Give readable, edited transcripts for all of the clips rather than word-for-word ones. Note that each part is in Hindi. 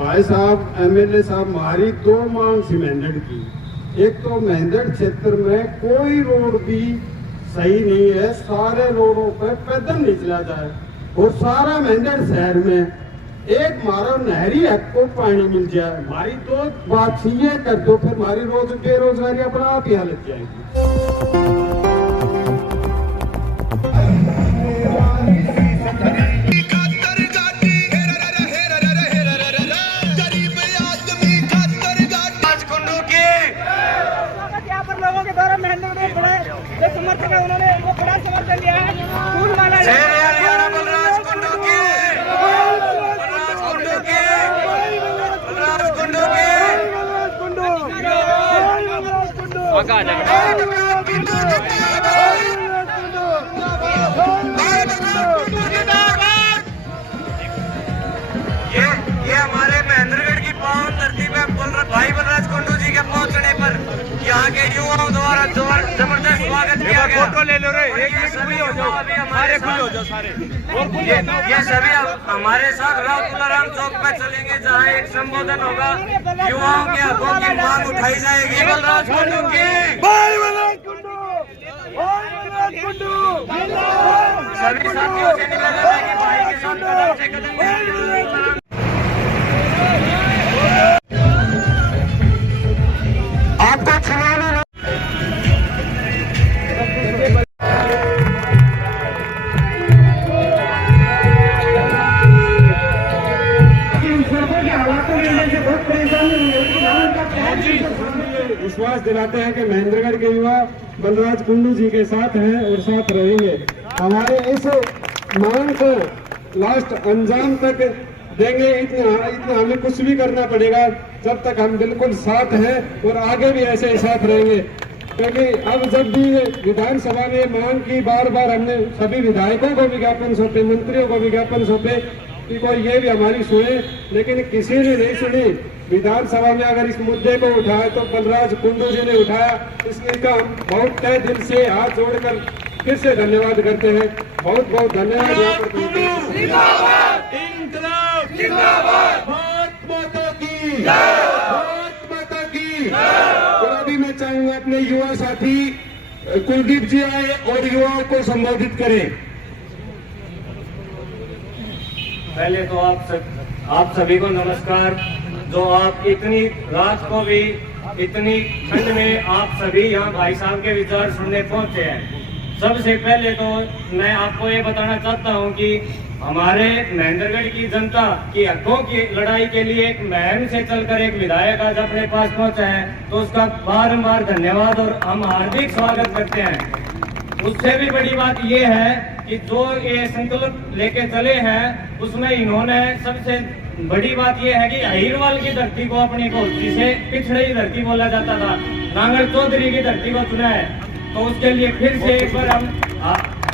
भाई साहब एमएलए साहब, हमारी दो मांग थी मेंढड़ की। एक तो मेंढड़ क्षेत्र में कोई रोड भी सही नहीं है, सारे रोडों पे पैदल नहीं चला जाए, और सारा मेंढड़ शहर में एक मारो नहरी हक को पानी मिल जाए। हमारी तो बात ये कर दो, फिर हमारी रोज बेरोजगारी अपना आप ही लग जाएगी। समर्थक है, उन्होंने वो बड़ा समर्थन लिया है। फूल माला बलराज कुंडू की, बलराज कुंडू की, बलराज कुंडू की, बलराज कुंडू, बलराज कुंडू, ये हमारे महेंद्रगढ़ की पावन धरती पे भाई बलराज कुंडू जी के पहुंचने पर यहाँ के युवाओं द्वारा जबरदस्त स्वागत किया गया। फोटो ले लो रे, एक खुले हो जाओ, सारे खुले हो जाओ सारे। ये सभी हमारे साथ राव तुलाराम चौक पे चलेंगे, जहाँ एक संबोधन होगा, युवाओं के हकों की मांग उठाई जाएगी। बलराज कुंडू की, भाई बलराज कुंडू, भाई बलराज कुंडू, सभी साथियों से निवेदन है कि भाई के साथ कदम से कदम मिलाकर आपको छुड़ाना विश्वास दिलाते हैं कि महेंद्रगढ़ के युवा बलराज कुंडू जी के साथ हैं और साथ रहेंगे। हमारे इस मांग को लास्ट अंजाम तक देंगे। इतना हमें कुछ भी करना पड़ेगा, जब तक हम बिल्कुल साथ हैं और आगे भी ऐसे ही साथ रहेंगे। क्योंकि अब जब भी विधानसभा में मांग की, बार बार हमने सभी विधायकों को विज्ञापन सौंपे, मंत्रियों को विज्ञापन सौंपे कि कोई ये भी हमारी सुने, लेकिन किसी ने नहीं सुनी। विधानसभा में अगर इस मुद्दे को उठाया तो बलराज कुंडू जी ने उठाया, इसलिए का हम बहुत तहे दिल से हाथ जोड़कर फिर से धन्यवाद करते हैं। बहुत बहुत धन्यवाद। और अभी मैं चाहूंगा अपने युवा साथी कुलदीप जी आए और युवाओं को संबोधित करें। पहले तो आप सभी को नमस्कार। जो आप इतनी रात को भी इतनी ठंड में आप सभी यहाँ भाई साहब के विचार सुनने पहुंचे हैं। सबसे पहले तो मैं आपको ये बताना चाहता हूँ कि हमारे महेंद्रगढ़ की जनता की हकों की लड़ाई के लिए एक महम से चलकर एक विधायक आज अपने पास पहुंचा है, तो उसका बारंबार धन्यवाद और हम हार्दिक स्वागत करते हैं। उससे भी बड़ी बात ये है कि जो ये संकल्प लेके चले हैं, उसमें इन्होंने सबसे बड़ी बात यह है कि अहिरवाल की धरती को अपनी को, जिसे पिछड़ी धरती बोला जाता था, नांगल चौधरी की धरती को चुना है। तो उसके लिए फिर से एक बार हम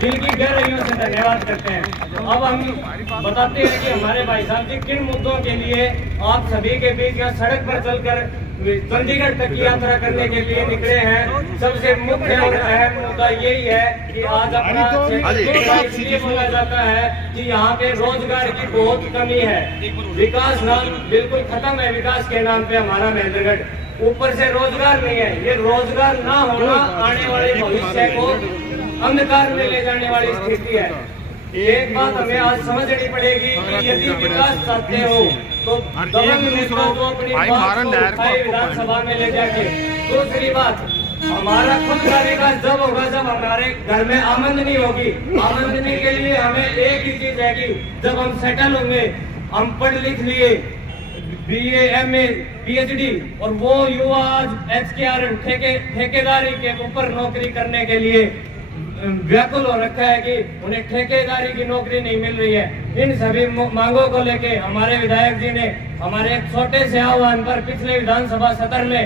दिल की गहराइयों से धन्यवाद करते हैं। तो अब हम बताते हैं कि हमारे भाई साहब जी किन मुद्दों के लिए आप सभी के बीच या सड़क पर चलकर चंडीगढ़ तक की यात्रा करने के लिए निकले हैं। सबसे मुख्य और अहम मुद्दा यही है कि आज अपना इसलिए बोला जाता है कि यहाँ पे रोजगार की बहुत कमी है। विकास नाम बिल्कुल खत्म है, विकास के नाम पे हमारा महेंद्रगढ़, ऊपर से रोजगार नहीं है। ये रोजगार ना होना आने वाले भविष्य को अंधकार में ले जाने वाली स्थिति है। एक बात हमें आज समझनी पड़ेगी कि यदि विकास चाहते हो तो दबंग नेता जो अपनी बात को उठाए विधानसभा में ले जाके। दूसरी बात, हमारा खुद का विकास जब होगा जब हमारे घर में आमदनी होगी। आमदनी के लिए हमें एक ही चीज है कि जब हम सेटल होंगे, हम पढ़ लिख लिए, BA, MA, PhD, और वो युवा आज HKR ठेकेदारी के ऊपर नौकरी करने के लिए व्याकुल हो रखा है कि उन्हें ठेकेदारी की नौकरी नहीं मिल रही है। इन सभी मांगों को लेके हमारे विधायक जी ने हमारे एक छोटे से आह्वान पर पिछले विधानसभा सत्र में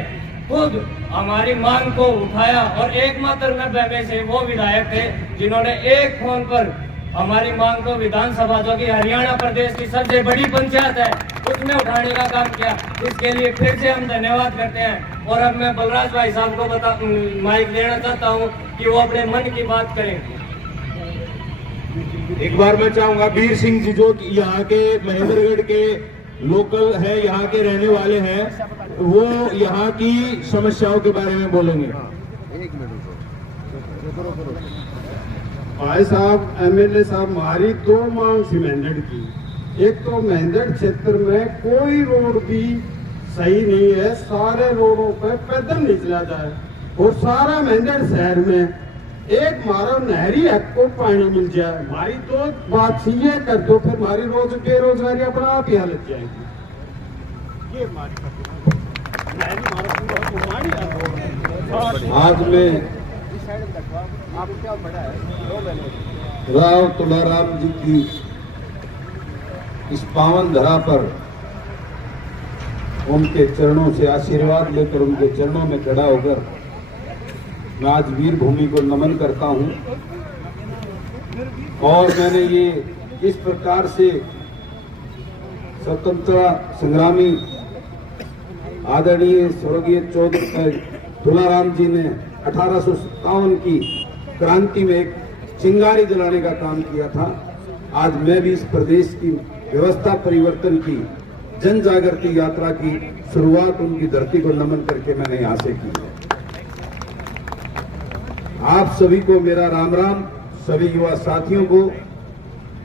खुद हमारी मांग को उठाया, और एकमात्र 90 में से वो विधायक थे जिन्होंने एक फोन पर हमारी मांग को विधानसभा, जो कि हरियाणा प्रदेश की सबसे बड़ी पंचायत है, उसमें उठाने का काम किया। इसके लिए फिर से हम धन्यवाद करते हैं। और अब मैं बलराज भाई साहब को माइक देना चाहता हूं कि वो अपने मन की बात करें। एक बार मैं चाहूंगा वीर सिंह जी, जो यहाँ के महेंद्रगढ़ के लोकल है, यहाँ के रहने वाले हैं, वो यहाँ की समस्याओं के बारे में बोलेंगे। भाई साहब, एमएलए साहब, हमारी दो मांग थी मेंढक की। एक तो मेंढक क्षेत्र में कोई रोड भी सही नहीं है, सारे रोडों पे पैदल नहीं चला जाए, और सारा मेंढक शहर में एक मारो नहरी हक को पानी मिल जाए। हमारी तो बात ये कर दो, फिर हमारी रोज बेरोजगारी अपना आप ही हालत जाएगी। आज मैं राव तुलाराम जी की इस पावन धरा पर उनके चरणों से आशीर्वाद लेकर उनके चरणों में खड़ा होकर मैं आज वीर भूमि को नमन करता हूं। और मैंने ये इस प्रकार से स्वतंत्रता संग्रामी आदरणीय स्वर्गीय चौधरी तुलाराम जी ने 1857 की क्रांति में एक चिंगारी जलाने का काम किया था। आज मैं भी इस प्रदेश की व्यवस्था परिवर्तन की जन जागृति यात्रा की शुरुआत उनकी धरती को नमन करके मैंने यहां से की है। आप सभी को मेरा राम राम, सभी युवा साथियों को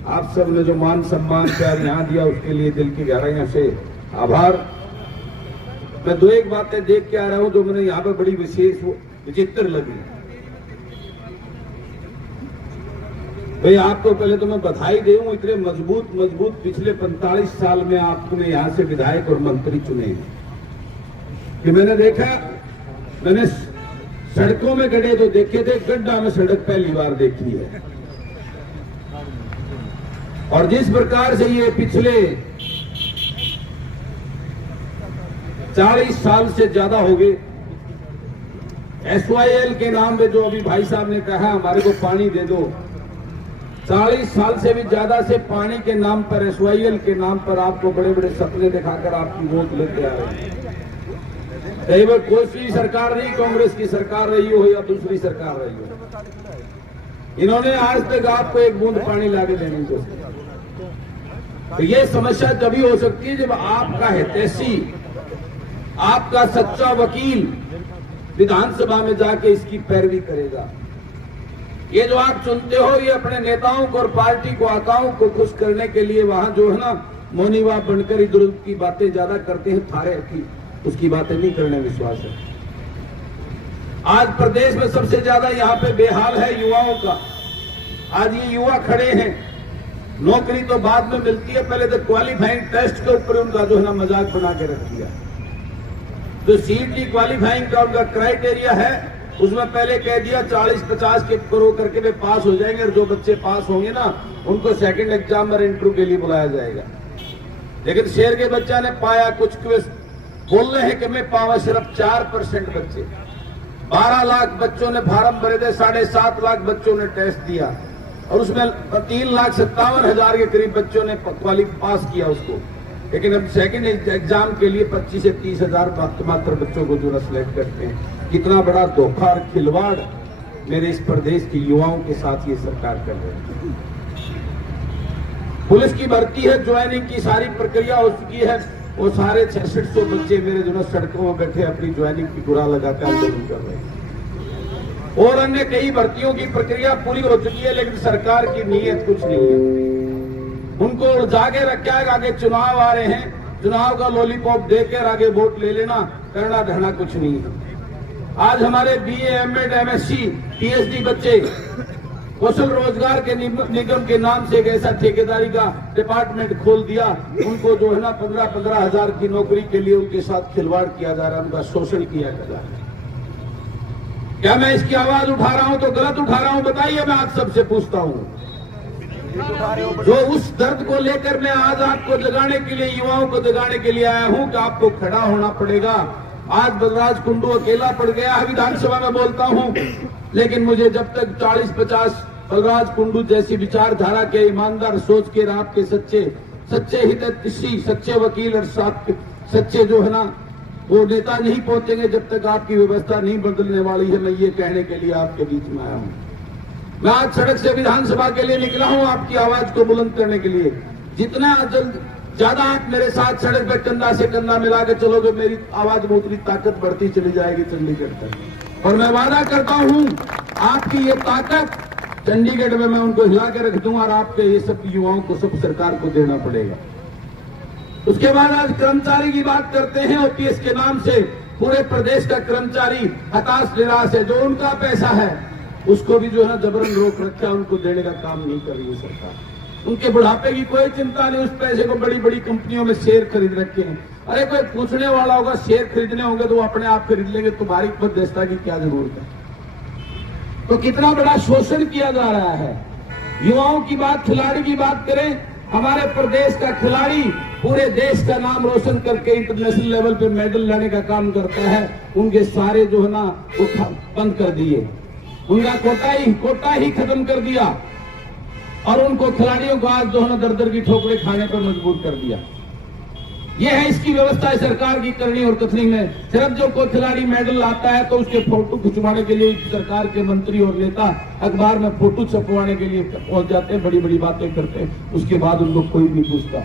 आप सब ने जो मान सम्मान प्यार यहाँ दिया उसके लिए दिल की गहराइयों से आभार। मैं दो एक बातें देख के आ रहा हूं जो मैंने यहाँ पर बड़ी विशेष विचित्र लगी। भाई आपको पहले तो मैं बधाई दूं, इतने मजबूत पिछले 45 साल में आपको मैं यहाँ से विधायक और मंत्री चुने हैं कि मैंने देखा, मैंने सड़कों में गड्ढे तो देखे थे, गड्ढा में सड़क पहली बार देखी है। और जिस प्रकार से ये पिछले 40 साल से ज्यादा हो गए SYL के नाम पे, जो अभी भाई साहब ने कहा हमारे को पानी दे दो, 40 साल से भी ज्यादा से पानी के नाम पर, SYL के नाम पर आपको बड़े बड़े सपने दिखाकर आपकी वोट लेते आ रहे हैं। कई बार कोई सी सरकार रही, कांग्रेस की सरकार रही हो या दूसरी सरकार रही हो, इन्होंने आज तक आपको एक बूंद पानी लाके देने को। तो ये समस्या तभी हो सकती है जब आपका हितैषी, आपका सच्चा वकील विधानसभा में जाके इसकी पैरवी करेगा। ये जो आप चुनते हो, ये अपने नेताओं को और पार्टी को, आकाओं को खुश करने के लिए वहां जो है ना मोनीवा बनकर इधर उधर की बातें ज्यादा करते हैं, थारे की उसकी बातें नहीं करने विश्वास है। आज प्रदेश में सबसे ज्यादा यहाँ पे बेहाल है युवाओं का। आज ये युवा खड़े हैं, नौकरी तो बाद में मिलती है, पहले तो क्वालिफाइंग टेस्ट के ऊपर उनका जो है ना मजाक बना के रख दिया। जो CET क्वालिफाइंग का उनका क्राइटेरिया है, उसमें पहले कह दिया 40-50 के करोड़ करके वे पास हो जाएंगे, और जो बच्चे पास होंगे ना उनको सेकंड एग्जाम और इंटरव्यू के लिए बुलाया जाएगा। लेकिन शेर के बच्चा ने पाया, कुछ बोल रहे हैं कि मैं पावा सिर्फ 4% बच्चे। 12 लाख बच्चों ने फार्म भरे थे, 7.5 लाख बच्चों ने टेस्ट दिया, और उसमें 3,57,000 के करीब बच्चों ने पास किया उसको। लेकिन अब सेकंड एग्जाम के लिए 25 से 30,000 मात्र बच्चों को जो है सिलेक्ट करते हैं। कितना बड़ा धोखा और खिलवाड़ मेरे इस प्रदेश के युवाओं के साथ ये सरकार कर रही है। पुलिस की भर्ती है, ज्वाइनिंग की सारी प्रक्रिया हो चुकी है, वो सारे 6600 बच्चे मेरे जो सड़कों में बैठे अपनी ज्वाइनिंग की गुरा लगाकर आंदोलन कर रहे हैं। और अन्य कई भर्तियों की प्रक्रिया पूरी हो चुकी है, लेकिन सरकार की नीयत कुछ नहीं है। उनको जागे रखा है, आगे चुनाव आ रहे हैं, चुनाव का लॉलीपॉप देकर आगे वोट ले लेना, करना धरना कुछ नहीं है। आज हमारे BA, MAd, MSc, PhD बच्चे कौशल रोजगार के निगम के नाम से एक ऐसा ठेकेदारी का डिपार्टमेंट खोल दिया, उनको जो है ना 15-15 हजार की नौकरी के लिए उनके साथ खिलवाड़ किया जा रहा है, उनका शोषण किया जा रहा है। क्या मैं इसकी आवाज उठा रहा हूं तो गलत उठा रहा हूं? बताइए, मैं आज सबसे पूछता हूं। जो उस दर्द को लेकर मैं आज आपको जगाने के लिए, युवाओं को जगाने के लिए आया हूं कि आपको खड़ा होना पड़ेगा। आज बलराज कुंडू अकेला पड़ गया है, विधानसभा में बोलता हूं, लेकिन मुझे जब तक 40-50 बलराज कुंडू जैसी विचारधारा के ईमानदार सोच के आपके सच्चे हितैषी, सच्चे वकील और सच्चे जो है ना वो नेता नहीं पहुंचेंगे, जब तक आपकी व्यवस्था नहीं बदलने वाली है। मैं ये कहने के लिए आपके बीच में आया हूं। मैं आज सड़क से विधानसभा के लिए निकला हूं, आपकी आवाज को बुलंद करने के लिए। जितना जल्द ज्यादा आप मेरे साथ सड़क पे कंधा से कंधा मिला के चलोगे, मेरी आवाज में उतनी ताकत बढ़ती चली जाएगी चंडीगढ़ तक। और मैं वादा करता हूं आपकी ये ताकत चंडीगढ़ में मैं उनको हिला के रख दूंगा और आपके ये सब युवाओं को सब सरकार को देना पड़ेगा। उसके बाद आज कर्मचारी की बात करते हैं। ओपीएस के नाम से पूरे प्रदेश का कर्मचारी हताश निराश है। जो उनका पैसा है उसको भी जो है ना जबरन रोक रखा है, उनको देने का काम नहीं कर रही है सरकार। उनके बुढ़ापे की कोई चिंता नहीं, उस पैसे को बड़ी बड़ी कंपनियों में शेयर खरीद रखे हैं। अरे कोई पूछने वाला होगा, शेयर खरीदने होंगे तो वो अपने आप खरीद लेंगे, तुम्हारी मध्यस्थता की क्या जरूरत है। तो कितना बड़ा शोषण किया जा रहा है। युवाओं की बात, खिलाड़ी की बात करें, हमारे प्रदेश का खिलाड़ी पूरे देश का नाम रोशन करके इंटरनेशनल लेवल पे मेडल लाने का काम करता है। उनके सारे जो है ना वो बंद कर दिए, उनका कोटा ही खत्म कर दिया और उनको खिलाड़ियों को आज जो है ना दर की ठोकरें खाने पर मजबूर कर दिया। यह है इसकी व्यवस्था है सरकार की करनी और कथनी में। सिर्फ जो कोई खिलाड़ी मेडल लाता है तो उसके फोटो खिंचवाने के लिए सरकार के मंत्री और नेता अखबार में फोटो छपवाने के लिए पहुंच जाते हैं, बड़ी बड़ी बातें करते हैं, उसके बाद उनको कोई नहीं पूछता।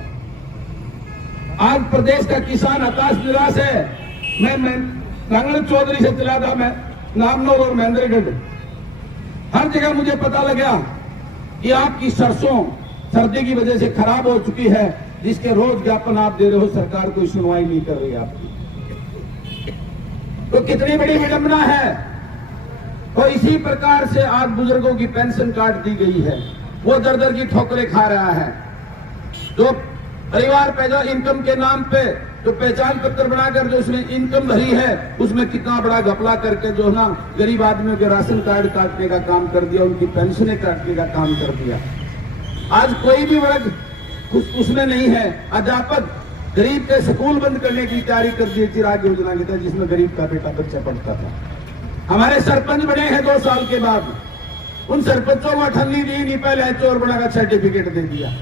आज प्रदेश का किसान हताश निराश है। मैं नांगल चौधरी से चला था, मैं नामनौर और महेंद्रगढ़, हर जगह मुझे पता लगा कि आपकी सरसों सर्दी की वजह से खराब हो चुकी है, जिसके रोज ज्ञापन आप दे रहे हो, सरकार कोई सुनवाई नहीं कर रही आपकी। तो कितनी बड़ी विडंबना है। तो इसी प्रकार से आज बुजुर्गों की पेंशन काट दी गई है, वो दर की ठोकरें खा रहा है। जो परिवार पैदा इनकम के नाम पे जो पहचान पत्र बनाकर जो उसने इनकम भरी है, उसमें कितना बड़ा घपला करके जो ना गरीब आदमियों के राशन कार्ड काटने का काम कर दिया, उनकी पेंशनें काटने का काम कर दिया। आज कोई भी वर्ग उसमें नहीं है। अध्यापक गरीब के स्कूल बंद करने की तैयारी कर दी चिराग योजना की तहत, जिसमें गरीब का बेटा बच्चा पढ़ता था। हमारे सरपंच बने हैं 2 साल के बाद, उन सरपंचों को अठन्नी दी नहीं, पहले चोर बना का सर्टिफिकेट दे दिया।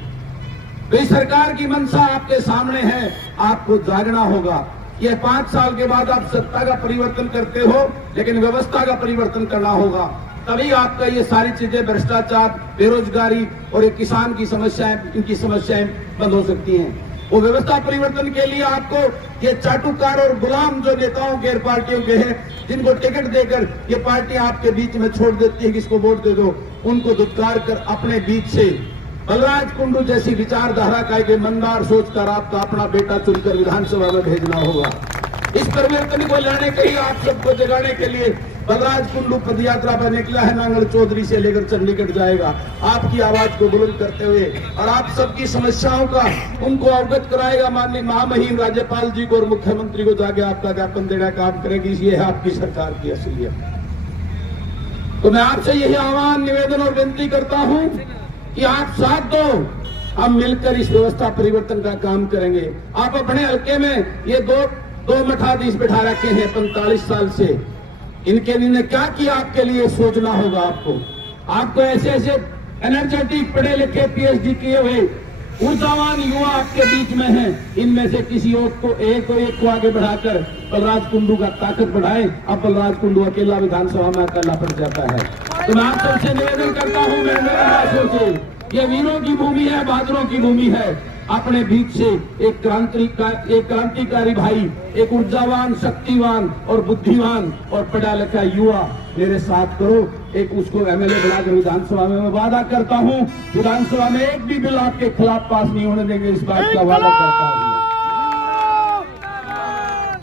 तो इस सरकार की मंशा आपके सामने है, आपको जागना होगा। ये 5 साल के बाद आप सत्ता का परिवर्तन करते हो, लेकिन व्यवस्था का परिवर्तन करना होगा। तभी आपका ये सारी चीजें, भ्रष्टाचार, बेरोजगारी और ये किसान की समस्याएं, इनकी समस्याएं बंद हो सकती हैं। वो व्यवस्था परिवर्तन के लिए आपको ये चाटुकार और गुलाम जो नेताओं के पार्टियों के हैं, जिनको टिकट देकर ये पार्टियां आपके बीच में छोड़ देती है, किसको वोट दे दो, उनको दुत्कार कर अपने बीच से बलराज कुंडू जैसी विचारधारा का एक ईमानदार सोचकर आपका अपना बेटा चुनकर विधानसभा में भेजना होगा। इस परिवर्तन को लाने के लिए, आप सबको जगाने के लिए बलराज कुंडू पदयात्रा पर निकला है। नांगल चौधरी से लेकर चंडीगढ़ जाएगा, आपकी आवाज को बुलंद करते हुए और आप सबकी समस्याओं का उनको अवगत कराएगा। माननीय महामहिम राज्यपाल जी को और मुख्यमंत्री को जाके आपका ज्ञापन देना काम करेगी। ये है आपकी सरकार की असलियत। तो मैं आपसे यही आह्वान, निवेदन और विनती करता हूं कि आप साथ दो, हम मिलकर इस व्यवस्था परिवर्तन का काम करेंगे। आप अपने हल्के में ये दो मठाधीश बिठा रखे हैं 45 साल से, इन्होंने क्या किया आपके लिए सोचना होगा। आपको ऐसे ऐसे एनर्जेटिक पढ़े लिखे पीएचडी किए हुए ऊर्जावान युवा आपके बीच में हैं। इनमें से किसी एक को आगे बढ़ाकर बलराज कुंडू का ताकत बढ़ाए। अब बलराज कुंडू अकेला विधानसभा में अकेला पड़ जाता है। तो मैं आप सबसे निवेदन करता हूं, मैं से ये वीरों की भूमि है, बहादुरों की भूमि है। अपने बीच से एक क्रांतिकारी भाई, एक ऊर्जावान, शक्तिवान और बुद्धिमान और पढ़ा लिखा युवा मेरे साथ करो। एक उसको एमएलए बनाकर विधानसभा में मैं वादा करता हूं, विधानसभा में एक भी बिल आपके खिलाफ पास नहीं होने देंगे, इस बात का वादा करता हूं।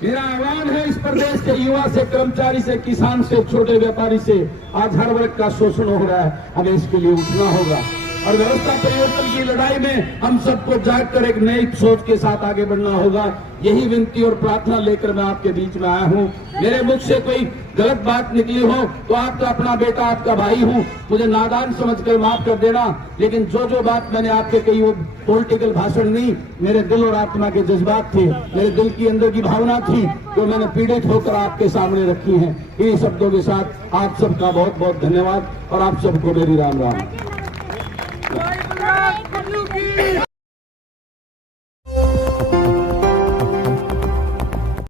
मेरा आह्वान है इस प्रदेश के युवा से, कर्मचारी से, किसान से, छोटे व्यापारी से, आज हर वर्ग का शोषण हो रहा है, हमें इसके लिए उठना होगा और व्यवस्था परिवर्तन की लड़ाई में हम सबको जागकर एक नई सोच के साथ आगे बढ़ना होगा। यही विनती और प्रार्थना लेकर मैं आपके बीच में आया हूं। मेरे मुख से कोई गलत बात निकली हो तो आपका अपना बेटा, आपका भाई हूं, मुझे नादान समझकर माफ कर देना। लेकिन जो बात मैंने आपके कही वो पॉलिटिकल भाषण नहीं, मेरे दिल और आत्मा के जज्बात थे, मेरे दिल की अंदर की भावना थी, जो मैंने पीड़ित होकर आपके सामने रखी है। इन शब्दों के साथ आप सबका बहुत बहुत धन्यवाद और आप सबको मेरी राम राम।